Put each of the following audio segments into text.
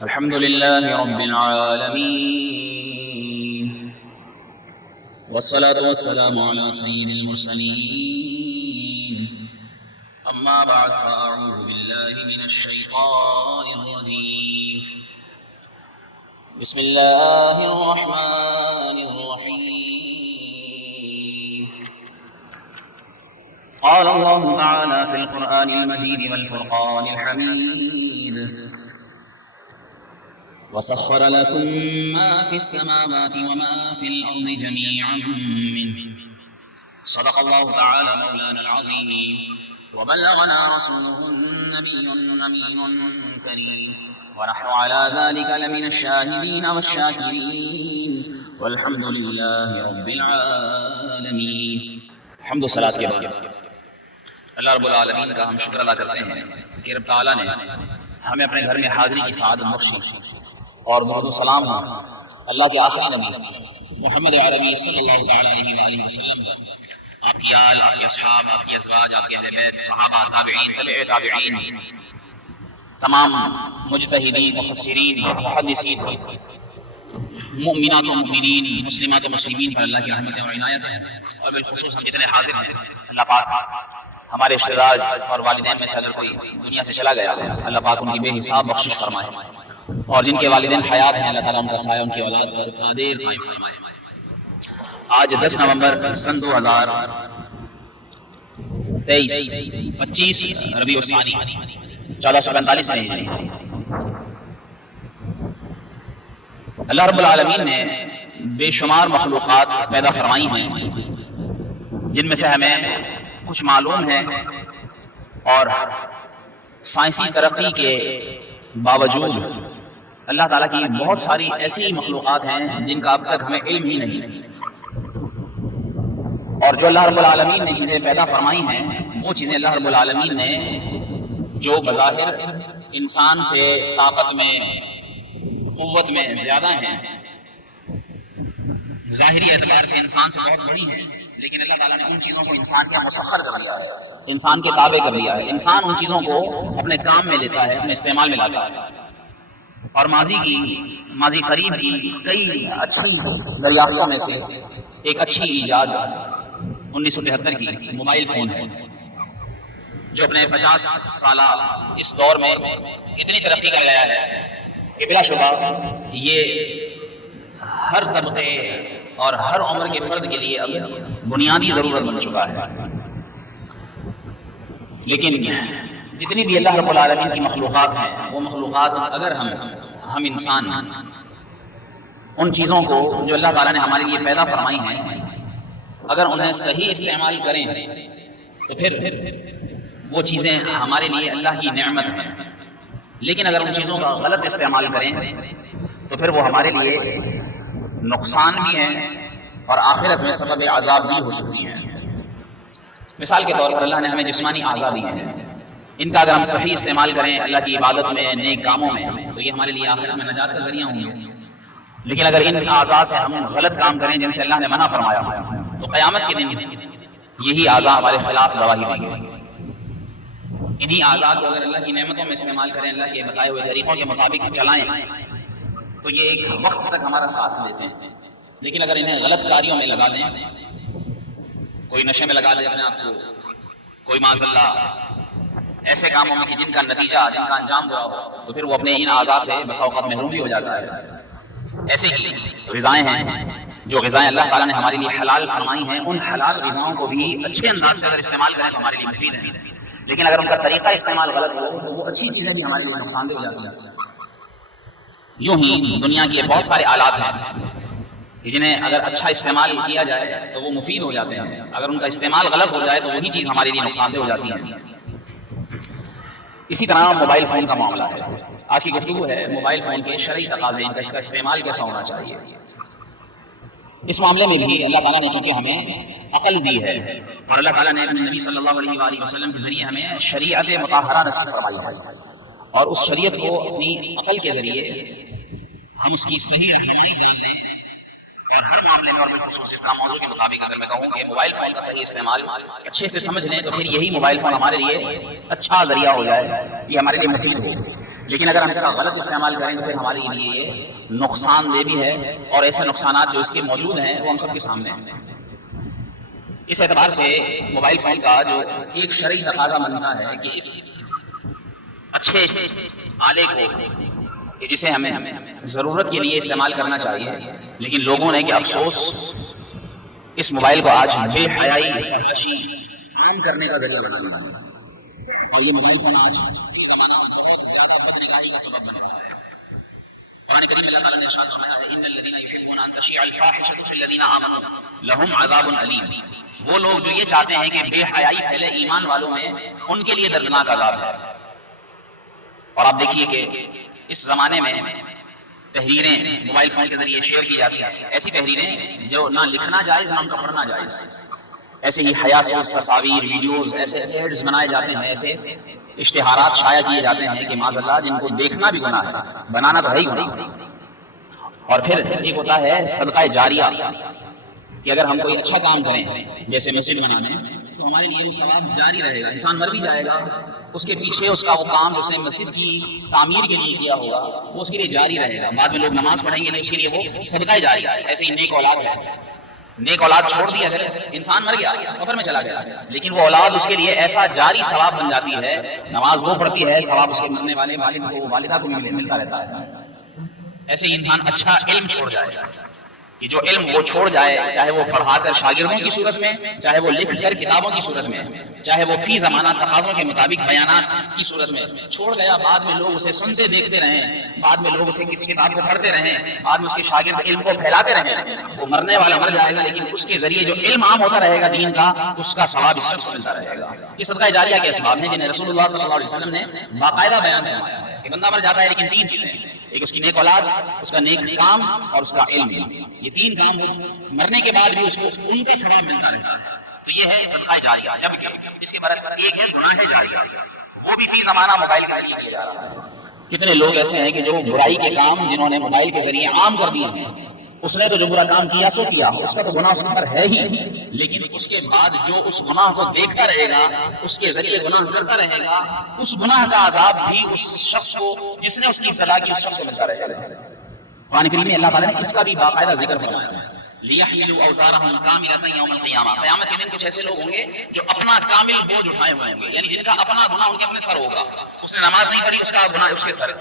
الحمد لله رب العالمين، والصلاة والسلام على سيد المرسلين. أما بعد، فأعوذ بالله من الشيطان الرجيم. بسم الله الرحمن الرحيم. قال الله تعالى في القرآن المجيد والفرقان الحميد: وسخر لكم ما في السماوات وما في الأرض جميعا منه. صدق الله تعالى مولانا العظيم، وبلغنا رسوله النبي الأمين الكريم، ونحن على ذلك لمن الشاهدين والشاكرين، والحمد لله رب العالمین. حمد و صلاۃ کے بعد اللہ رب العالمین کا ہم شکر ادا کرتے ہیں کہ رب تعالیٰ نے ہمیں اپنے گھر میں حاضری کی سعادت بخشی، اور درود و سلام ہو اللہ کے آخری نبی محمد عربی صلی اللہ تعالیٰ علیہ وآلہ وسلم، آپ کی آل، آپ کے اصحاب، آپ کی ازواج، آپ کے اہل بیت، صحابہ، تابعین، تبع تابعین، تمام مجتہدین، مفسرین، محدثین، مؤمنات و مؤمنین، مسلمات و مسلمین پر اللہ کی رحمتیں اور عنایتیں ہیں، اور بالخصوص ہم جتنے حاضر ہیں، اللہ پاک ہمارے اشتراج اور والدین میں سے اگر کوئی دنیا سے چلا گیا، اللہ پاک ان کی بے حساب بخشش فرمائے، اور جن کے والدین حیات ہیں اللہ تعالیٰ ان کا سایہ ان کی اولاد پر قادر قائم فرمائے. آج 10 نومبر سن 2023 25 ربیع الثانی 1445 میں ہجری. اللہ رب العالمین نے بے شمار مخلوقات پیدا فرمائی ہیں، جن میں سے ہمیں کچھ معلوم ہے، اور سائنسی ترقی کے باوجود اللہ تعالیٰ کی بہت ساری ایسی مخلوقات ہیں جن کا اب تک ہمیں علم ہی نہیں. اور جو اللہ رب العالمین نے چیزیں پیدا فرمائی ہیں، وہ چیزیں اللہ رب العالمین نے جو بظاہر انسان سے طاقت میں، قوت میں زیادہ ہیں، ظاہری اعتبار سے انسان سے بہت بڑی ہیں، لیکن اللہ تعالیٰ نے ان چیزوں کو انسان کے مسخر کر دیا ہے، انسان کے تابع کر دیا ہے. انسان ان چیزوں کو اپنے کام میں لیتا ہے، اپنے استعمال میں لاتا ہے. اور ماضی قریب کی کئی اچھی دریافتوں میں سے ایک اچھی ایجاد 1973 کی موبائل فون ہے، جو اپنے 50 سالہ اس دور میں اتنی ترقی کر گیا ہے کہ بلا شبہ یہ ہر طبقے اور ہر عمر کے فرد کے لیے اب بنیادی ضرورت بن چکا ہے. لیکن جتنی بھی اللہ رب العالمین کی مخلوقات ہیں، وہ مخلوقات اگر ہم انسان ان چیزوں کو جو اللہ تعالیٰ نے ہمارے لیے پیدا فرمائی ہیں، اگر انہیں صحیح استعمال کریں تو پھر وہ چیزیں ہمارے لیے اللہ کی نعمت ہیں. لیکن اگر ان چیزوں کا غلط استعمال کریں تو پھر وہ ہمارے لیے نقصان بھی ہیں اور آخرت میں سبب عذاب بھی ہو سکتی ہیں. مثال کے طور پر اللہ نے ہمیں جسمانی اعضاء دی ہیں، ان کا اگر ہم صحیح استعمال کریں اللہ کی عبادت میں، نیک کاموں میں، تو یہ ہمارے لیے آخرت میں نجات کا ذریعہ ہوں گے. لیکن اگر ان اعضاء سے ہم غلط کام کریں جن سے اللہ نے منع فرمایا تو قیامت کے دن یہی اعضاء ہمارے خلاف گواہی دیں گے. انہی اعضاء کو اگر اللہ کی نعمتوں میں استعمال کریں، اللہ کے بتائے ہوئے طریقوں کے مطابق چلائیں تو یہ ایک وقت تک ہمارا ساتھ دیتے ہیں. لیکن اگر انہیں غلط کاریوں میں لگا دیں، کوئی نشے میں لگا دے اپنے آپ کو، کوئی معاذ اللہ ایسے کاموں میں جن کا نتیجہ، جن کا انجام برا ہو، تو پھر وہ اپنے ان اعضاء سے بسا اوقات محروم بھی ہو جاتا ہے. ایسے ہی غذائیں ہیں، جو غذائیں اللہ تعالیٰ نے ہمارے لیے حلال فرمائی ہیں، ان حلال غذاؤں کو بھی اچھے انداز سے اگر استعمال کریں تو ہمارے لیے مفید ہیں. لیکن اگر ان کا طریقہ استعمال غلط ہو تو وہ اچھی چیزیں بھی ہمارے لیے نقصان دہ ہو جاتی ہیں. یوں ہی دنیا کے بہت سارے آلات ہیں کہ جنہیں اگر اچھا استعمال کیا جائے تو وہ مفید ہو جاتے ہیں، اگر ان کا استعمال غلط ہو جائے تو وہی چیز ہمارے لیے نقصان دہ ہو جاتی ہے. اسی طرح موبائل فون کا معاملہ ہے. آج کی گفتگو ہے موبائل فون کے شرعی تقاضے، اس کا استعمال کیسا ہونا چاہیے. اس معاملے میں بھی اللہ تعالیٰ نے چونکہ ہمیں عقل دی ہے، اور اللہ تعالیٰ نے اپنے نبی صلی اللہ علیہ وآلہ وسلم کے ذریعے ہمیں شریعت مطہرہ نصیب فرمائی ہے، اور اس شریعت کو اپنی عقل کے ذریعے ہم اس کی صحیح رہنمائی جان لیں، اور ہر معاملے میں اور بالخصوص اس موضوع کے مطابق اگر میں کہوں کہ موبائل فون کا صحیح استعمال اچھے سے سمجھ لیں تو پھر یہی موبائل فون ہمارے لیے اچھا ذریعہ ہو جائے، یہ ہمارے لیے مفید ہو. لیکن اگر ہم اس کا غلط استعمال کریں تو پھر ہمارے لیے یہ نقصان دہ بھی ہے، اور ایسے نقصانات جو اس کے موجود ہیں وہ ہم سب کے سامنے ہیں۔ اس اعتبار سے موبائل فون کا جو ایک شرعی تقاضا بنتا ہے کہ اس اچھے آلے کو کہ جسے ہمیں ضرورت کے لیے استعمال کرنا چاہیے، لیکن لوگوں نے کہ افسوس اس موبائل کو آج بے حیائی عام کرنے کا ذریعہ بنا دیا، اور یہ موبائل فون آج فی زمانہ بہت زیادہ بدنگاہی کا سبب بنا ہے۔ قرآن کریم میں اللہ تعالیٰ نے ارشاد فرمایا ہے ان الذین یحبون ان تشیع الفاحشۃ فی الذین آمنوا لہم عذاب علیم، وہ لوگ جو یہ چاہتے ہیں کہ بے حیائی پھیلے ایمان والوں میں، ان کے لیے دردناک عذاب ہے۔ اور آپ دیکھیے کہ اس زمانے میں تحریریں موبائل فون کے ذریعے شیئر کی جاتی ہیں، ایسی تحریریں جو نہ لکھنا جائز نہ ان کا پڑھنا جائز، ایسے ہی حیاسوس تصاویر ویڈیوز، ایسے ایڈز بنائے جاتے ہیں، ایسے اشتہارات شائع کیے جاتے ہیں کہ معاذ اللہ جن کو دیکھنا بھی گناہ ہے، بنانا تو ہے ہی گناہ۔ اور پھر ایک ہوتا ہے صدقہ جاریہ کہ اگر ہم کوئی اچھا کام کریں جیسے مسجد بنانے تو ہمارے لیے وہ ثواب جاری رہے گا، انسان مر بھی جائے گا اس کے پیچھے اس کا وہ کام جو اس نے مسجد کی تعمیر کے لیے کیا ہوگا وہ اس کے لیے جاری رہے گا، بعد میں لوگ نماز پڑھیں گے نہیں، اس کے لیے وہ صدقہ جاری ہے۔ ایسے ہی نیک اولاد ہے، نیک اولاد چھوڑ دی اگر انسان مر گیا قبر میں چلا گیا، لیکن وہ اولاد اس کے لیے ایسا جاری ثواب بن جاتی ہے، نماز وہ پڑھتی ہے، ثواب اس کے مرنے والے والد کو والدہ کو ملتا رہتا ہے۔ ایسے ہی انسان اچھا علم چھوڑ جائے کہ جو علم وہ چھوڑ جائے، چاہے وہ پڑھا کر شاگردوں کی صورت میں، چاہے وہ لکھ کر کتابوں کی صورت میں، چاہے وہ فی زمانہ تقاضوں کے مطابق بیانات کی صورت میں چھوڑ گیا، بعد میں لوگ اسے سنتے دیکھتے رہیں، بعد میں لوگ اسے کس کتاب کو پڑھتے رہیں، بعد میں اس کے شاگرد علم کو پھیلاتے رہیں، وہ مرنے والا مر جائے گا لیکن اس کے ذریعے جو علم عام ہوتا رہے گا دین کا، اس کا ثواب اس کو ملتا رہے گا۔ یہ صدقہ جاریہ کے اسباب ہیں جنہیں رسول اللہ صلی اللہ علیہ وسلم نے باقاعدہ بیان فرمایا ہے کہ بندہ مر جاتا ہے لیکن تین چیزیں ہیں، ایک اس کی نیک اولاد، اس کا نیک کام اور اس کا علم، یہ تین کام مرنے کے بعد بھی اس کو ان کا ثواب ملتا رہتا ہے۔ تو یہ ہے صدقہ جاریہ۔ جبکہ اس کے برعکس ایک ہے گناہ جاریہ، وہ بھی فی زمانہ موبائل کے ذریعے کیا جا رہا ہے۔ کتنے لوگ ایسے ہیں کہ جو برائی کے کام جنہوں نے موبائل کے ذریعے عام کر دیے ہیں، اس نے تو جو برا کام کیا سو کیا، اس کا تو گناہ اس پر ہے ہی، لیکن اس کے بعد جو اس گناہ کو دیکھتا رہے گا، اس کے ذریعے گناہ کرتا رہے گا، اس گناہ کا عذاب بھی اس شخص کو جس نے اس کی اصلاح کی اس شخص کو ملتا رہے گا۔ قرآن کریم میں اللہ تعالیٰ نے اس کا بھی باقاعدہ ذکر فرمایا ہے لِيَحْمِلُوا أَوْزَارَهُمْ كَامِلَةً يَوْمَ الْقِيَامَةِ، قیامت کے دن کچھ ایسے لوگ ہوں گے جو اپنا کامل بوجھ اٹھائے ہوئے ہوں گے، یعنی جن کا اپنا گناہ ان کے اپنے سر ہوگا۔ اس نے نماز نہیں پڑھی، اس کا گناہ اس کے سر،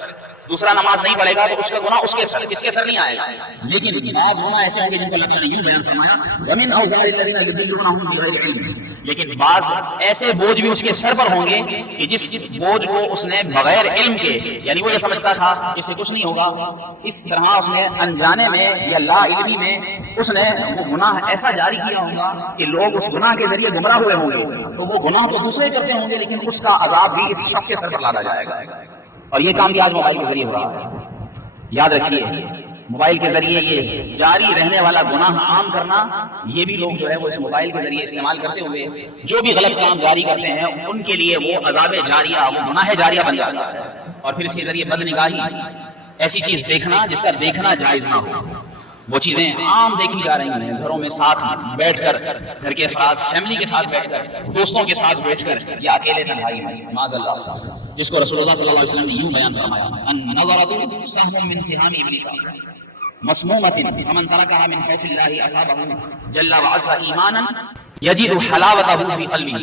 دوسرا نماز نہیں پڑھے گا تو اس کا گناہ اس کے سر، اس کے سر نہیں آئے گا۔ لیکن بعض گناہ ایسے ہوں گے جن کو اللہ تعالیٰ نے یوں بیان فرمایا وَمِنْ أَوْزَارِ الَّذِينَ يُضِلُّونَهُم بِغَيْرِ عِلْمٍ، لیکن بعض ایسے بوجھ بھی اس کے سر پر ہوں گے کہ جس بوجھ کو اس نے بغیر علم کے، یعنی وہ یہ سمجھتا تھا اس سے کچھ نہیں ہوگا، اس طرح اس نے انجانے میں یا لا علمی میں اس نے وہ گناہ ایسا جاری کیا ہوگا کہ لوگ اس گناہ کے ذریعے گمراہ ہوئے ہوں گے، تو وہ گناہ تو دوسرے کرتے ہوں گے لیکن اس کا عذاب بھی اس شخص کے سر پر لادا جائے گا۔ اور یہ کام بھی آج موبائل کے ذریعے ہو رہا ہے۔ یاد رکھیے موبائل کے ذریعے یہ جاری رہنے والا گناہ عام کرنا، یہ بھی لوگ جو ہے وہ اس موبائل کے ذریعے استعمال کرتے ہوئے جو بھی غلط کام جاری کرتے ہیں ان کے لیے وہ عذاب جاریہ، وہ گناہ جاریہ بن جاتا ہے۔ اور پھر اس کے ذریعے بد نگاہی، ایسی چیز دیکھنا جس کا دیکھنا جائز نہ ہو، وہ چیزیں عام دیکھی جا رہی ہیں، گھروں میں ساتھ بیٹھ کر، گھر کے افراد فیملی کے ساتھ بیٹھ کر، دوستوں کے ساتھ بیٹھ کر، یا اکیلے تنہائی میں، معاذ اللہ، جس کو رسول اللہ صلی اللہ علیہ وسلم نے یوں بیان فرمایا النظرۃ سهم من سهام ابلیس مسمومة فمن تركها من خوف الله أصابه جل وعز إيمانا يجد حلاوته في قلبه۔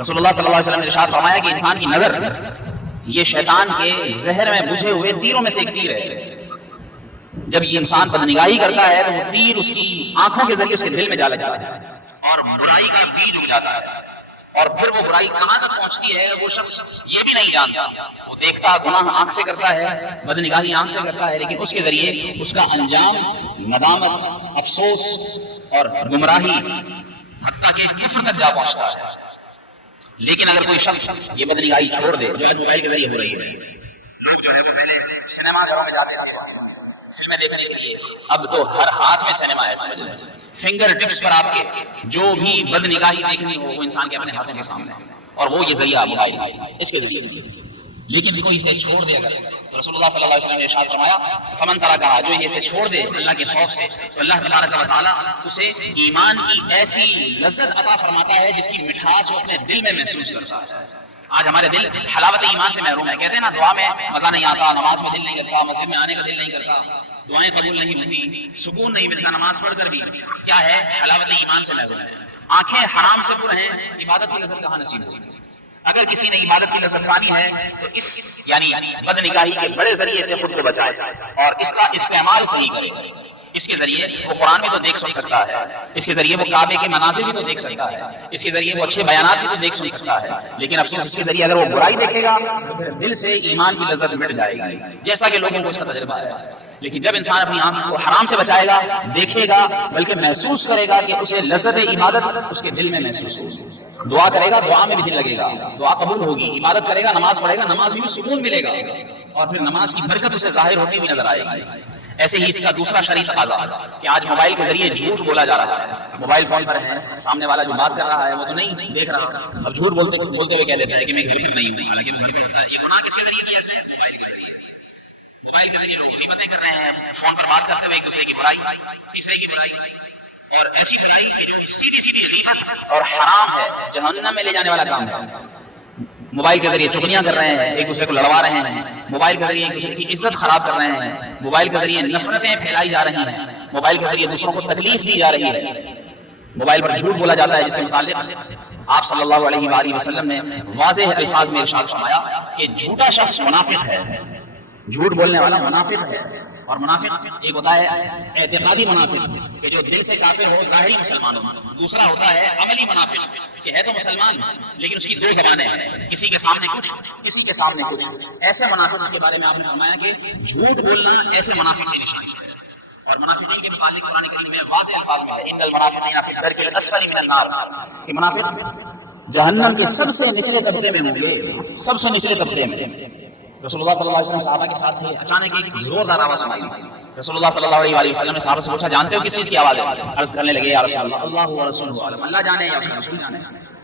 رسول اللہ صلی اللہ علیہ وسلم نے ارشاد فرمایا کہ انسان کی نظر یہ شیطان کے زہر میں بجھے ہوئے تیروں میں سے ایک تیر ہے، جب یہ انسان بدنگاہی کرتا ہے تو وہ تیر اس کی آنکھوں کے ذریعے اس کے دل میں جا لگتا ہے اور برائی کا بیج اگ جاتا ہے، اور پھر وہ برائی کہاں تک پہنچتی ہے وہ شخص یہ بھی نہیں جانتا۔ وہ دیکھتا گناہ آنکھ سے کرتا ہے، بدنگاہی آنکھ سے کرتا ہے، لیکن اس کے ذریعے اس کا انجام ندامت، افسوس اور گمراہی، حتیٰ کہ کفر تک جا پہنچتا ہے۔ لیکن اگر کوئی شخص یہ بدنگاہی چھوڑ دے جو موبائل کے ذریعے ہو رہی ہے، سنیما گھروں میں جاتے ہیں فلمیں دیکھنے کے لیے، اب تو ہر ہاتھ میں سینما ہے، سمجھ لیں فنگر ٹپس پر آپ کے جو بھی بد نگاہی دیکھنی ہو وہ انسان کے اپنے ہاتھوں کے سامنے، اور وہ یہ ذریعہ موبائل اس کے ذریعے۔ لیکن کوئی اسے چھوڑ دے اگر، تو رسول اللہ صلی اللہ علیہ وسلم نے ارشاد فرمایا فمن ترکھا، جو اسے چھوڑ دے اللہ کے خوف سے، تو اللہ تبارک و تعالیٰ اسے ایمان کی ایسی لذت عطا فرماتا ہے جس کی مٹھاس وہ اپنے دل میں محسوس کرتا ہے۔ آج ہمارے دل حلاوت ایمان سے محروم ہے. کہتے ہیں نا دعا میں مزہ نہیں آتا، نماز میں دل نہیں لگتا، مسجد میں آنے کا دل نہیں کرتا، دعائیں قبول نہیں ہوتی، سکون نہیں ملتا نماز پڑھ کر بھی. کیا ہے؟ حلاوت ایمان سے محروم ہے. آنکھیں حرام سے پر ہیں، عبادت کی لذت کہاں نصیب ہوگی؟ اگر کسی نے عبادت کی لذت پانی ہے تو اس یعنی بد نگاہی کے بڑے ذریعے سے خود کو بچائے اور اس کا استعمال صحیح کرے. اس کے ذریعے وہ قرآن بھی تو دیکھ سن سکتا ہے، اس کے ذریعے وہ کعبے کے مناظر بھی تو دیکھ سکتا ہے، اس کے ذریعے وہ اچھے بیانات بھی تو دیکھ سن سکتا ہے. لیکن افسوس اس کے ذریعے اگر وہ برائی دیکھے گا تو پھر دل سے ایمان کی لذت مٹ جائے گی، جیسا کہ لوگوں کو اس کا تجربہ ہے. لیکن جب انسان اپنی آنکھ کو حرام سے بچائے گا، دیکھے گا بلکہ محسوس کرے گا کہ اسے لذت عبادت اس کے دل میں محسوس ہوگی. دعا کرے گا، دعا میں بھی دل لگے گا، دعا قبول ہوگی. عبادت کرے گا، نماز پڑھے گا، نماز میں بھی سکون ملے گا اور پھر نماز کی برکت اسے ظاہر ہوتی ہوئی نظر آئے گی. ایسے ہی اس کا دوسرا شریف تقاضا کہ آج موبائل کے ذریعے جھوٹ بولا جا رہا ہے. موبائل فون پر ہے، سامنے والا جو بات کر رہا ہے وہ تو نہیں دیکھ رہا، اب جھوٹ بولتے ہوئے کہہ دیتا ہے کہ میں گھر پر نہیں ہوں، حالانکہ میں گھر پر ہوتا ہے. یہ گناہ کس کے ذریعے کیا ہے؟ موبائل کے ذریعے لوگ غیبتیں کر رہے ہیں، فون پر بات کرتے ہوئے ایک دوسرے کی برائی، تیسرے کی برائی، اور ایسی برائی جو سیدھی سیدھی غیبت اور حرام ہے، جہنم میں لے جانے والا کام ہے. موبائل کے ذریعے چغلیاں کر رہے ہیں، ایک دوسرے کو لڑوا رہے ہیں، موبائل کے ذریعے ایک دوسرے کی عزت خراب کر رہے ہیں، موبائل کے ذریعے نفرتیں پھیلائی جا رہی ہیں، موبائل کے ذریعے دوسروں کو تکلیف دی جا رہی ہے، موبائل پر جھوٹ بولا جاتا ہے جس کے متعلق آپ صلی اللہ علیہ وآلہ وسلم نے واضح الفاظ میں ارشاد فرمایا کہ جھوٹا شخص منافق ہے، جھوٹ بولنے والا منافق ہے. اور منافق ایک ہوتا ہے اعتقادی منافق کہ جو دل سے کافر ہو، ظاہری مسلمان ہو. دوسرا ہوتا ہے عملی منافق کہ ہے تو مسلمان لیکن اس کی دو زبانیں ہیں، کسی کے سامنے کچھ، کسی کے سامنے کچھ. ایسے منافق کے بارے میں آپ نے فرمایا کہ جھوٹ بولنا ایسے منافق کی نشانی ہے. اور منافقین کے متعلق قرآن کریم میں واضح الفاظ میں ہے ان المنافقین فی الدرک الاسفل من النار، کہ منافق جہنم کے سب سے نچلے طبقے میں ہوں گے، سب سے نچلے طبقے میں. رسول اللہ صلی اللہ علیہ وسلم صحابہ کے ساتھ تھے، اچانک ایک زوردار آواز سنائی. رسول اللہ صلی اللہ علیہ وسلم نے صحابہ سے پوچھا جانتے ہو کس چیز کی آواز ہے؟ عرض کرنے لگے یا رسول اللہ اللہ و رسولہ عالم، اللہ جانے یا اس کا رسول جانے.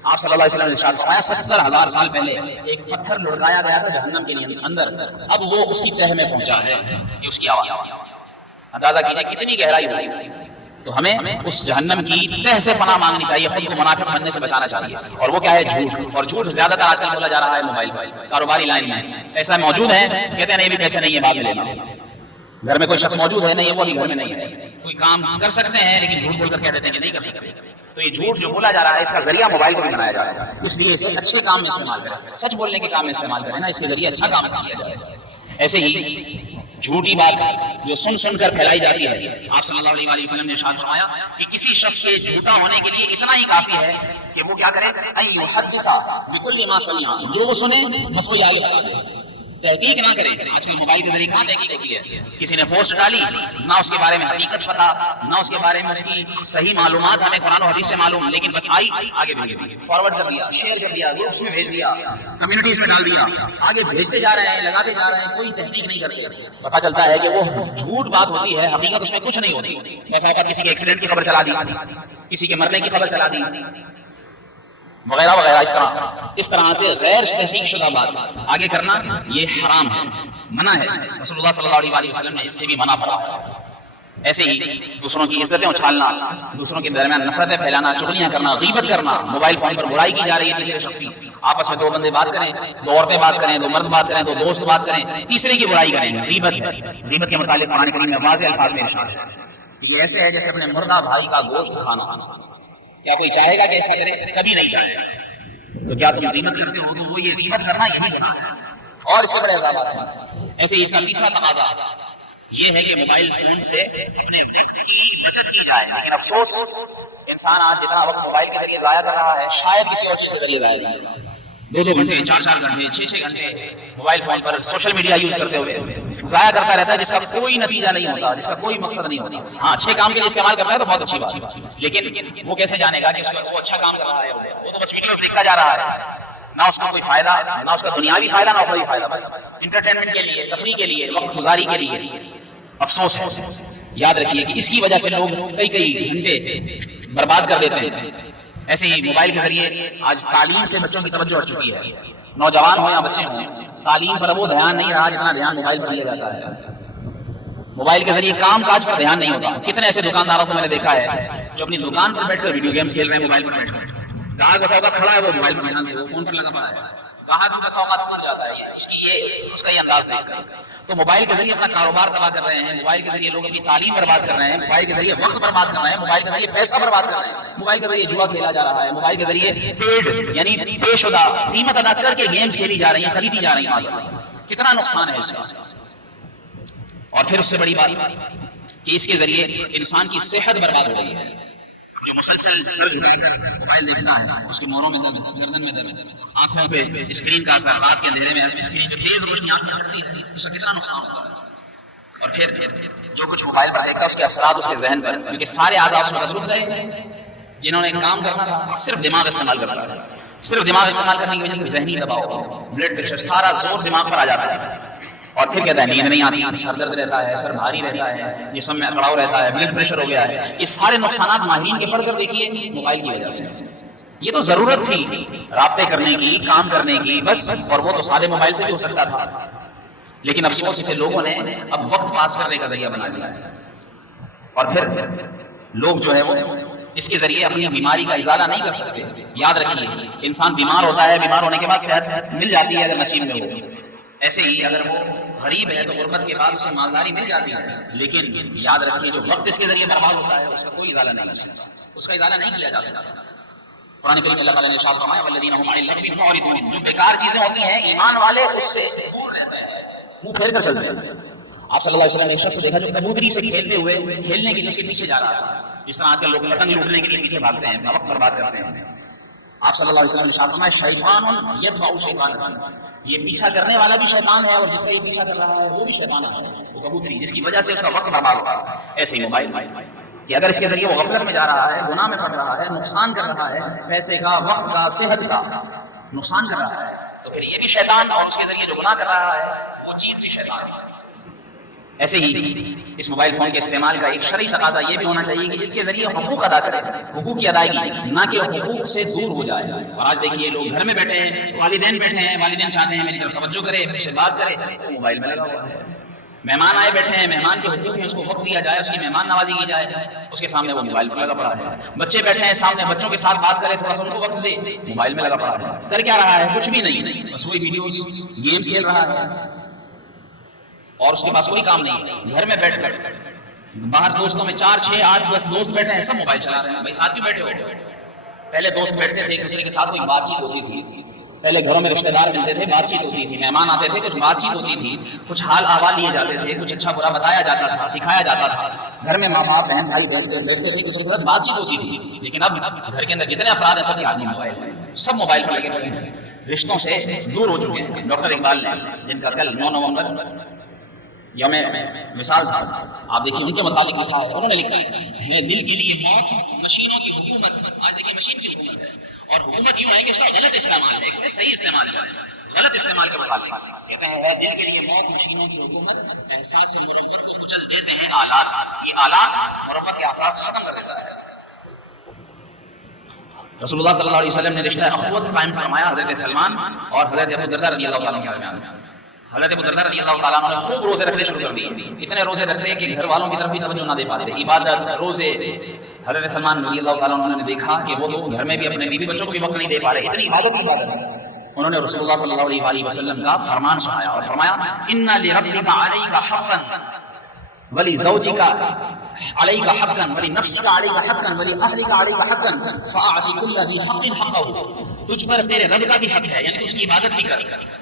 آپ صلی اللہ علیہ وسلم نے ارشاد فرمایا 70,000 سال پہلے ایک پتھر لڑکایا گیا تھا جہنم کے اندر، اب وہ اس کی تہ میں پہنچا ہے، یہ اس کی آواز. اندازہ کیجئے کتنی گہرائی ہوئی. تو ہمیں اس جہنم کی تہ سے پناہ مانگنی چاہیے، خود کو منافق بننے سے بچانا چاہیے. اور وہ کیا ہے؟ جھوٹ. اور جھوٹ زیادہ تر آج کل بولا جا رہا ہے موبائل کاروباری لائن میں. ایسا موجود ہے، کہتے ہیں نہیں بھی پیسے نہیں ہے بعد میں لینا. گھر میں کوئی شخص موجود ہے، نہیں ہے وہ بھی گھر میں نہیں ہے، کوئی کام کر سکتے ہیں لیکن جھوٹ بول کر کہہ دیتے ہیں کہ نہیں کر سکتے. تو یہ جھوٹ جو بولا جا رہا ہے اس کا ذریعہ موبائل کو بھی بنایا جا رہا ہے، اس لیے اسے اچھے کام میں استعمال کریں، سچ بولنے کے کام میں استعمال کریں نا، اس کے ذریعے اچھا کام کیا جائے. ایسے ہی جھوٹی بات جو سن کر پھیلائی جاتی ہے، آپ صلی اللہ علیہ وسلم نے ارشاد فرمایا کہ کسی شخص کے جھوٹا ہونے کے لیے اتنا ہی کافی ہے کہ وہ کیا کرے؟ ان یحدث بکل ما سمع، جو وہ سنے بس وہ یاد رکھے، تحقیق نہ کرے. آج کل موبائل کے ذریعے کہاں تحقیق ہوتی ہے؟ کسی نے پوسٹ ڈالی، نہ اس کے بارے میں حقیقت پتا، نہ اس کے بارے میں اس کی صحیح معلومات ہمیں قرآن و حدیث سے معلوم، لیکن بس آئی آگے بھیج دی، فارورڈ کر دیا، شیئر کر دیا، گروپس میں بھیج دیا، کمیونٹیز میں ڈال دیا، آگے بھیجتے جا رہے ہیں، لگاتے جا رہے ہیں، کوئی تحقیق نہیں کرتے. پتہ چلتا ہے کہ وہ جھوٹ بات ہوتی ہے، حقیقت اس میں کچھ نہیں ہوتی. ایسا ہوتا کسی کے ایکسیڈنٹ کی خبر چلا دی، کسی کے مرنے کی خبر چلا دی، وغیرہ وغیرہ. اس طرح سے غیر تحقیق شدہ بات آگے کرنا یہ حرام ہے، منع ہے. رسول اللہ صلی اللہ علیہ وسلم نے اس سے بھی منع فرمایا. ایسے ہی دوسروں کی عزتیں اچھالنا، دوسروں کے درمیان نفرتیں پھیلانا، چغلیاں کرنا، غیبت کرنا، موبائل فون پر برائی کی جا رہی ہے تیسرے شخص کی. آپس میں دو بندے بات کریں، دو عورتیں بات کریں، دو مرد بات کریں، دو دوست بات کریں، تیسرے کی برائی کریں، غیبت ہے. غیبت کے متعلق قرآن کریم میں واضح الفاظ میں ارشاد ہے کہ یہ ایسے ہے جیسے اپنے مردہ بھائی کا گوشت کھانا. کیا کوئی چاہے گا کہ ایسا کرے؟ کبھی نہیں چاہے گا. تو کیا تم غیبت کرتے ہو؟ تو وہ یہ غیبت کرنا یہی ہے اور اس کے بڑے عذابات ہیں. ایسے ہی اس کا تیسرا تقاضا یہ ہے کہ موبائل فون سے اپنے وقت کی بچت کی جائے. لیکن افسوس انسان آج جتنا وقت موبائل کے ذریعے ضائع کر رہا ہے شاید کسی اور چیز کے ذریعے ضائع نہیں کرتا. 2 گھنٹے 4 گھنٹے 6 گھنٹے موبائل فون پر سوشل میڈیا یوز کرتے ہوئے ضائع کرتا رہتا ہے، جس کا کوئی نتیجہ نہیں ہوتا، جس کا کوئی مقصد نہیں ہوتا. ہاں اچھے کام کے لیے استعمال کرتا ہے تو بہت اچھی بات ہے، لیکن وہ کیسے جانے گا کہ وہ اچھا کام کر رہا ہے؟ وہ تو بس ویڈیوز دیکھتا جا رہا ہے، نہ اس کا کوئی فائدہ، نہ اس کا دنیاوی فائدہ، نہ کوئی فائدہ، بس انٹرٹینمنٹ کے لیے، تفریح کے لیے، وقت گزاری کے لیے. افسوس ہے. یاد رکھیے کہ اس کی وجہ سے لوگ کئی گھنٹے برباد کر دیتے ہیں. ایسے ہی موبائل کے ذریعے آج تعلیم سے بچوں کی توجہ ہٹ چکی ہے. نوجوان ہوں یا بچے ہوں، تعلیم پر وہ دھیان نہیں رہا جتنا دھیان موبائل پر دیا جاتا ہے. موبائل کے ذریعے کام کاج پر دھیان نہیں ہوتا. کتنے ایسے دکانداروں کو میں نے دیکھا ہے جو اپنی دکان پر بیٹھ کر ویڈیو گیمز کھیل رہے ہیں موبائل پر بیٹھ کر. گاہک بسا اوقات کھڑا ہے، وہ موبائل پر دھیان دے، وہ فون پر لگا پڑا ہے. کہاں تو بس اوقات پڑ جاتا ہے اس کی اس کا یہ انداز دیکھ کر. تو موبائل کے ذریعے اپنا کاروبار تباہ کر رہے ہیں، موبائل کے ذریعے لوگ اپنی تعلیم برباد کر رہے ہیں، موبائل کے ذریعے وقت برباد کر رہے ہیں، موبائل کے ذریعے پیسہ برباد کر رہے ہیں، موبائل کے ذریعے جوا کھیلا جا رہا ہے، موبائل کے ذریعے پیڈ یعنی پے شدہ قیمت ادا کر کے گیمز کھیلی جا رہی ہیں، خریدی جا رہی ہیں. کتنا نقصان ہے اس کا. اور پھر اس سے بڑی بات کہ اس کے ذریعے انسان کی صحت برباد ہو رہی ہے. جو مسلسل سر جھکا کر موبائل دیکھتا ہے اس کے مونوں میں درد، گردن میں درد، آنکھوں پہ اسکرین کا اثر، رات کے اندھیرے میں اسکرین پہ تیز روشنی آنکھیں پھٹتی ہے، اس کا کتنا نقصان ہوتا ہے. اور پھر جو کچھ موبائل پر دیکھتا ہے اس کے اثرات اس کے ذہن پر، کیونکہ سارے اعضاء اس میں رک گئے. جنہوں نے کام کرنا تھا صرف دماغ استعمال کرتا ہے، صرف دماغ استعمال کرنے کی وجہ سے ذہنی دباؤ، بلڈ پریشر، سارا زور دماغ پر آ جاتا ہے. اور پھر کہتا ہے نیند نہیں آتی، سر درد رہتا ہے، سر بھاری رہتا ہے، جسم میں اکڑاؤ رہتا ہے، بلڈ پریشر ہو گیا ہے. یہ سارے نقصانات ماہرین کے پڑھ کر دیکھیے موبائل کی وجہ سے. یہ تو ضرورت تھی رابطے کرنے کی، کام کرنے کی بس، اور وہ تو سادے موبائل سے بھی ہو سکتا تھا. لیکن افسوس اسے لوگوں نے اب وقت پاس کرنے کا ذریعہ بنا دیا ہے. اور پھر لوگ جو ہے وہ اس کے ذریعے اپنی بیماری کا ازالہ نہیں کر سکتے. یاد رکھیے انسان بیمار ہوتا ہے، بیمار ہونے کے بعد صحت مل جاتی ہے اگر نصیب میں ہو. ایسے ہی اگر وہ غریب ہے تو غربت کے بعد اسے مالداری مل جاتی ہے. لیکن یاد رکھیے جو وقت اس کے ذریعے برباد ہوتا ہے اس کا کوئی ازالہ نہیں ہے، اس کا ازالہ نہیں کیا جا سکتا. قرآن کریم اللہ تعالیٰ نے ارشاد فرمایا والذین هم عن اللغو معرضون، جو بیکار چیزیں ہوتی ہیں ایمان والے اس سے دور رہتے ہیں، منہ پھیر کر چلتے ہیں. آپ صلی اللہ علیہ وسلم نے ایک شخص دیکھا جو کبوتری سے کھیلتے ہوئے کھیلنے کے لیے اس کے پیچھے جا رہا تھا، جس طرح آج کل لوگ پتنگ لوٹنے کے لیے پیچھے بھاگتے ہیں، وقت برباد کرتے ہیں. آپ صلی اللہ علیہ وسلم نے ارشاد فرمایا شیطان یتبع شیطان، یہ پیچھا کرنے والا بھی شیطان ہے اور جس کا یہ پیچھا کر رہا ہے وہ بھی شیطان ہے، وہ کبوتری جس کی وجہ سے اس کا وقت برباد ہوگا. ایسے ہی موبائل کہ اگر اس کے ذریعے وہ غفلت میں جا رہا ہے، گناہ میں پڑ رہا ہے، نقصان کر رہا ہے، پیسے کا، وقت کا، صحت کا نقصان کر رہا ہے، تو پھر یہ بھی شیطان، اور اس کے ذریعے جو گناہ کر رہا ہے وہ چیز بھی شیطان ہے. ایسے ہی اس موبائل فون کے استعمال کا ایک شرعی تقاضا یہ بھی ہونا چاہیے کہ اس کے ذریعے حقوق ادا کرے، حقوق کی ادائیگی، نہ کہ حقوق سے دور ہو جائے. اور آج دیکھیے لوگ گھر میں بیٹھے ہیں، والدین بیٹھے ہیں، والدین چاہتے ہیں میری طرف توجہ کرے، میرے سے بات کرے، وہ موبائل میں لگا ہوا ہے. مہمان آئے بیٹھے ہیں، مہمان کے حقوق میں اس کو وقت دیا جائے، اس کی مہمان نوازی کی جائے، اس کے سامنے وہ موبائل پر لگا پڑا ہے. بچے بیٹھے ہیں سامنے، بچوں کے ساتھ بات کرے، تھوڑا سا ان کو وقت دے، موبائل میں لگا پڑا ہے. کر کیا رہا ہے؟ کچھ بھی نہیں، بس وہی ویڈیوز، گیمز کھیل رہا ہے اور اس کے پاس کوئی کام نہیں. گھر میں بیٹھ کر باہر دوستوں میں 4 6 8 10 دوست بیٹھے ہیں، سب موبائل چلا رہے ہیں. بھائی ساتھ بھی بیٹھے ہو. پہلے دوست بیٹھتے تھے ایک دوسرے کے ساتھ کوئی بات چیت ہوتی تھی، پہلے گھروں میں رشتہ دار ملتے تھے، بات چیت ہوتی تھی، مہمان آتے تھے، کچھ بات چیت ہوتی تھی، کچھ حال احوال لیے جاتے تھے، کچھ اچھا برا بتایا جاتا تھا، سکھایا جاتا تھا. گھر میں ماں باپ بہن بھائی بیٹھتے تھے، کسی کے ساتھ بات چیت ہوتی تھی. لیکن اب گھر کے اندر جتنے افراد ہیں سب آدمی موبائل، سب موبائل پر لگے ہوئے ہیں، رشتوں سے دور ہو چکے ہیں. ڈاکٹر اقبال نے جن کا کل 9 نومبر یوم مثال تھا، آپ دیکھیے ان کے متعلق لکھا ہے. انہوں نے لکھا ہے دل کے لیے موت، مشینوں کی حکومت. آج دیکھیے مشین کی حکومت ہے، اور حکومت یوں ہے کہ اس کا غلط استعمال ہے، کوئی صحیح استعمال ہے، غلط استعمال کے متعلق کہتے ہیں دل کے لیے موت، مشینوں کی حکومت، احساس مربت کو کچل دیتے ہیں آلات. یہ آلات مربت کے احساس ختم کر دیتا ہے. رسول اللہ صلی اللہ علیہ وسلم نے رشتہ اخوت قائم فرمایا حضرت سلمان اور حضرت ابو درداء رضی اللہ تعالیٰ عنہ کے درمیان. حضرت ابو درداء رضی اللہ تعالیٰ عنہ نے خوب روزے رکھنے شروع کر دیے، اتنے روزے رکھتے کہ گھر والوں کی طرف بھی توجہ نہ دے پاتے تھے. عبادت، روزے. حضرت سلمان رضی اللہ تعالیٰ عنہ نے دیکھا کہ وہ تو گھر میں بھی اپنے بیوی بچوں کو بھی وقت نہیں دے پا رہے، اتنی عبادت. انہوں نے رسول اللہ صلی اللہ علیہ وسلم کا فرمان سنایا اور فرمایا ان لربک علیک حقا ولزوجک علیک حقا ولنفسک علیک حقا ولاہلک علیک حقا فاعط کل ذی حق حقہ. تجھ پر تیرے رب کا بھی حق ہے، یعنی اس کی عبادت بھی کر.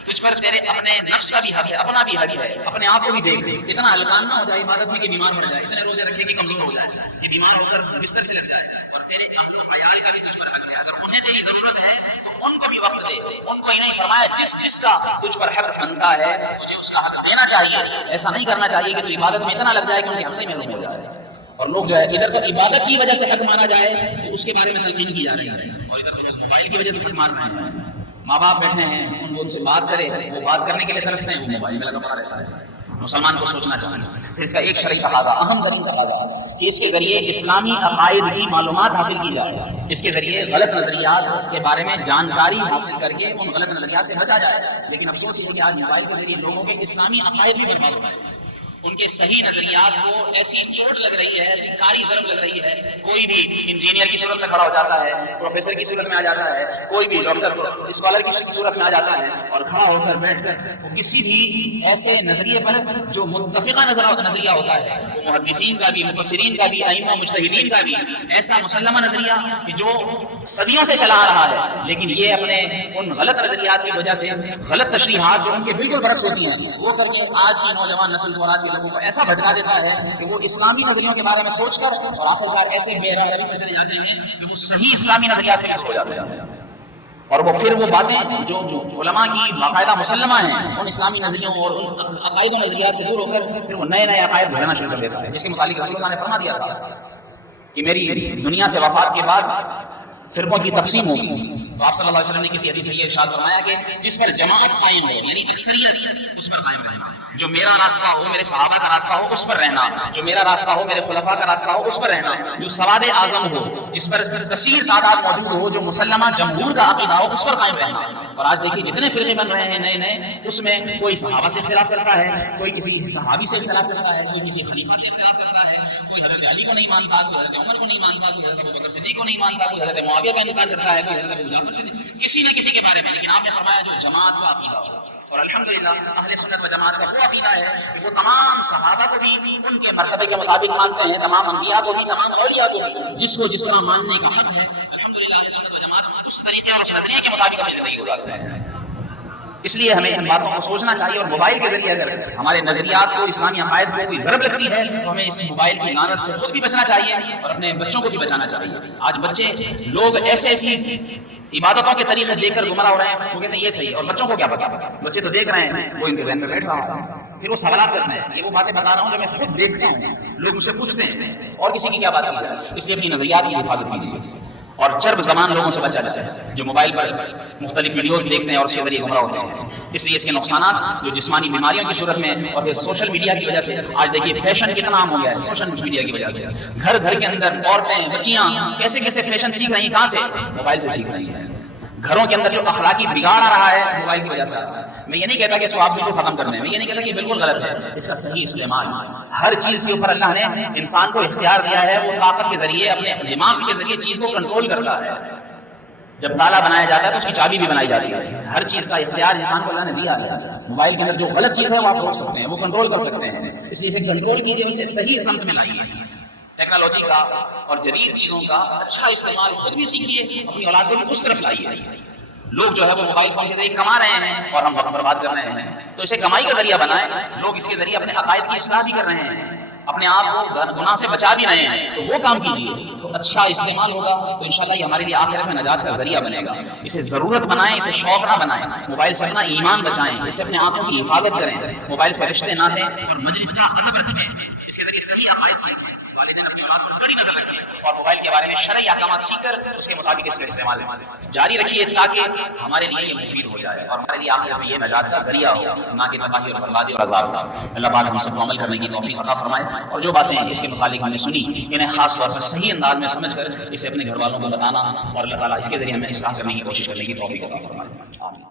تجھ پر تیرے اپنے نفس کا بھی حق ہے، اپنا بھی حق ہے، اپنے آپ کو بھی دیکھ. اتنا ہلکان نہ ہو جائے عبادت میں کہ بیمار ہو جائے، اتنے روزے رکھے کہ کمزور ہو جائے، کہ بیمار ہو کر بستر سے لگ جائے. تیرے عیال کا بھی تجھ پر حق ہے، اگر انہیں تیری ضرورت ہے تو ان کو بھی وقت دے. ان کو ہی نہیں فرمایا جس کا تجھ پر حق بنتا ہے تجھے اس کا حق دینا چاہیے. ایسا نہیں کرنا چاہیے کہ تو عبادت میں اتنا لگ جائے کہ ان کے حق سے محروم ہو جائے. اور لوگ جو ہے ادھر تو عبادت کی وجہ سے حق مانا جائے تو اس کے بارے میں تلقین کی جا رہی ہے، اور ادھر موبائل کی وجہ سے حق مار رہے ہیں. ماں باپ بیٹھے ہیں، ان سے بات کرے، وہ بات کرنے کے لیے ترستے ہیں، وہ موبائل میں لگا پڑا رہتا ہے. مسلمان کو سوچنا چاہیے. پھر اس کا ایک شرعی تقاضا، اہم ترین تقاضا، کہ اس کے ذریعے اسلامی عقائد کی معلومات حاصل کی جائے. اس کے ذریعے غلط نظریات کے بارے میں جانکاری حاصل کر کے ان غلط نظریات سے بچا جائے. لیکن افسوس یہ ہے کہ آج موبائل کے ذریعے لوگوں کے اسلامی عقائد بھی برباد ہو رہے ہیں. ان کے صحیح نظریات کو ایسی چوٹ لگ رہی ہے، ایسی کاری ضرب لگ رہی ہے، کوئی بھی انجینئر کی صورت میں کھڑا ہو جاتا ہے، پروفیسر کی صورت میں آ جاتا ہے، کوئی بھی ڈاکٹر اسکالر کی صورت میں آ جاتا ہے اور کھڑا ہو کر بیٹھ کر کسی بھی ایسے نظریے پر جو متفقہ نظریہ ہوتا ہے، وہ محدثین کا بھی، مفسرین کا بھی، ائمہ مجتہدین کا بھی ایسا مسلمہ نظریہ کہ جو صدیوں سے چلا آ رہا ہے، لیکن یہ اپنے ان غلط نظریات کی وجہ سے، غلط تشریحات جو ان کے بالکل برعکس ہوتی ہیں، وہ کر کے آج کی نوجوان نسل کو، آج کے لوگوں کو ایسا بھٹکا دیتا ہے کہ وہ اسلامی نظریوں کے بارے میں سوچ کر اور آخرکار ایسے بےراہی میں چلے جاتے ہیں کہ وہ صحیح اسلامی نظریات سے دور ہو جاتے ہیں، اور وہ پھر وہ باتیں جو علماء کی باقاعدہ مسلمہ ہیں ان اسلامی نظریوں اور ان عقائد و نظریات سے دور ہو کر پھر وہ نئے عقائد بھرنا شروع کر دیتا ہے، جس کے متعلق رسول اللہ نے فرما دیا تھا کہ میری دنیا سے وفات کے بعد فرقوں کی تقسیم ہوگی، تو آپ صلی اللہ علیہ وسلم نے کسی حدیث میں یہ ارشاد فرمایا کہ جس پر جماعت قائم ہو، یعنی اکثریت، اس پر قائم رہنا، جو میرا راستہ ہو، میرے صحابہ کا راستہ ہو، اس پر رہنا، جو میرا راستہ ہو، میرے خلفاء کا راستہ ہو، اس پر رہنا، جو سواد اعظم ہو، جس پر کثیر تعداد موجود ہو، جو مسلمہ جمہور کا عقیدہ ہو، اس پر قائم رہنا۔ اور آج دیکھیے جتنے فرقے بن رہے ہیں نئے، اس میں کوئی صحابہ سے اختلاف کرتا ہے، کوئی کسی صحابی سے اختلاف کرتا ہے، کوئی کسی خلیفہ سے اختلاف کرتا ہے، کوئی حضرت علی کو نہیں مانتا، کوئی حضرت عمر کو نہیں مانتا، کوئی حضرت ابوبکر صدیق کو نہیں مانتا، کوئی حضرت معاویہ کا انکار کرتا ہے، کوئی حضرت ابو جعفر سے کسی نہ کسی کے بارے میں، لیکن آپ نے فرمایا جو جماعت کا عقیدہ ہو۔ اور الحمدللہ اہل سنت و جماعت کا وہ عقیدہ ہے کہ وہ تمام صحابہ کو بھی ان کے مرتبے کے مطابق مانتے ہیں، تمام انبیاء کو بھی، تمام اولیاء کو بھی، جس کو جس طرح ماننے کا حق ہے الحمدللہ اہل سنت و جماعت اس طریقے اور اس نظریے کے مطابق اپنی زندگی گزارتے ہیں۔ اس لیے ہمیں ان باتوں کو سوچنا چاہیے، اور موبائل کے ذریعے اگر ہمارے نظریات کو، اسلامی عقائد کو کوئی ضرب لگتی ہے تو ہمیں اس موبائل کی لعنت سے خود بھی بچنا چاہیے اور اپنے بچوں کو بھی بچانا چاہیے۔ آج بچے لوگ ایسی عبادتوں کے طریقے دیکھ کر گمراہ ہو رہے ہیں، وہ کہتے ہیں یہ صحیح، اور بچوں کو کیا پتا، بچے تو دیکھ رہے ہیں، وہ ان کے ذہن میں بیٹھ رہا ہے، پھر وہ سوالات کرتے ہیں۔ یہ وہ باتیں بتا رہا ہوں جو میں خود دیکھتا ہوں، لوگ مجھ سے پوچھتے ہیں اور کسی کی کیا بات کی جائے، اس لیے اپنی نظریات کی حفاظت کیجیے اور چرب زبان لوگوں سے بچا جائے جو موبائل پر مختلف ویڈیوز دیکھتے ہیں اور اس کے ذریعے گمراہ ہوتے ہیں۔ اس لیے اس کے نقصانات جو جسمانی بیماریوں کی صورت میں، اور پھر سوشل میڈیا کی وجہ سے آج دیکھیے فیشن کتنا عام ہو گیا ہے، سوشل میڈیا کی وجہ سے گھر کے اندر عورتیں، بچیاں کیسے فیشن سیکھ رہی ہیں، کہاں سے؟ موبائل سے سیکھ رہی ہیں۔ گھروں کے اندر جو اخلاقی بگاڑ آ رہا ہے موبائل کی وجہ سے، میں یہ نہیں کہتا کہ اس کو آپ بالکل ختم کرنا ہے، میں یہ نہیں کہتا کہ بالکل غلط ہے، اس کا صحیح استعمال، ہر چیز کے اوپر اللہ نے انسان کو اختیار دیا ہے، وہ طاقت کے ذریعے، اپنے دماغ کے ذریعے چیز کو کنٹرول کرتا ہے۔ جب تالا بنایا جاتا ہے تو اس کی چابی بھی بنائی جاتی ہے، ہر چیز کا اختیار انسان کو اللہ نے دیا ہے۔ موبائل کے اندر جو غلط چیز ہے وہ آپ روک سکتے ہیں، وہ کنٹرول کر سکتے ہیں، اس لیے اسے کنٹرول کیجیے، اسے صحیح سمت میں لائیے۔ ٹیکنالوجی کا اور جدید چیزوں کا اچھا استعمال خود بھی سیکھیے، اپنی اولاد کو بھی اس طرف لائیے۔ لوگ جو ہے وہ موبائل فون کے ذریعے کما رہے ہیں اور ہم وقت برباد کر رہے ہیں، تو اسے کمائی کا ذریعہ بنائیں۔ لوگ اس کے ذریعے اپنے عقائد کی اصلاح بھی کر رہے ہیں، اپنے آپ کو گناہ سے بچا بھی رہے ہیں، تو وہ کام کیجیے تو اچھا استعمال ہوگا، تو انشاءاللہ یہ ہمارے لیے آخرت میں نجات کا ذریعہ بنے گا۔ اسے ضرورت بنائیں، اسے شوق نہ بنائیں۔ موبائل سے اپنا ایمان بچائیں، اس سے اپنے آنکھوں کی حفاظت کریں، موبائل سے رشتے نہ دیں اور مجلس کا ادب رکھیں، اس کے ذریعے صحیح عقائد سیکھیں، والدین اپنی اولاد پر بڑی نظر رکھیں اور موبائل کے بارے میں شرعی احکامات سیکھ کر اس کے مطابق اس کا استعمال جاری رکھیے تاکہ ہمارے لیے یہ مفید ہو جائے اور ہمارے لیے آخرت میں یہ نجات کا ذریعہ ہو، نہ کہ تباہی اور بربادی اور عذاب کا۔ اللہ پاک ہم سب کو عمل کرنے کی توفیق عطا فرمائے، اور جو باتیں اس کے متعلق ہم نے سنی انہیں خاص طور پر صحیح انداز میں سمجھ کر اسے اپنے گھر والوں کو بتانا، اور اللہ تعالیٰ اس کے ذریعے ہمیں اصلاح کرنے کی کوشش کرنے کی توفیق عطا فرمائے۔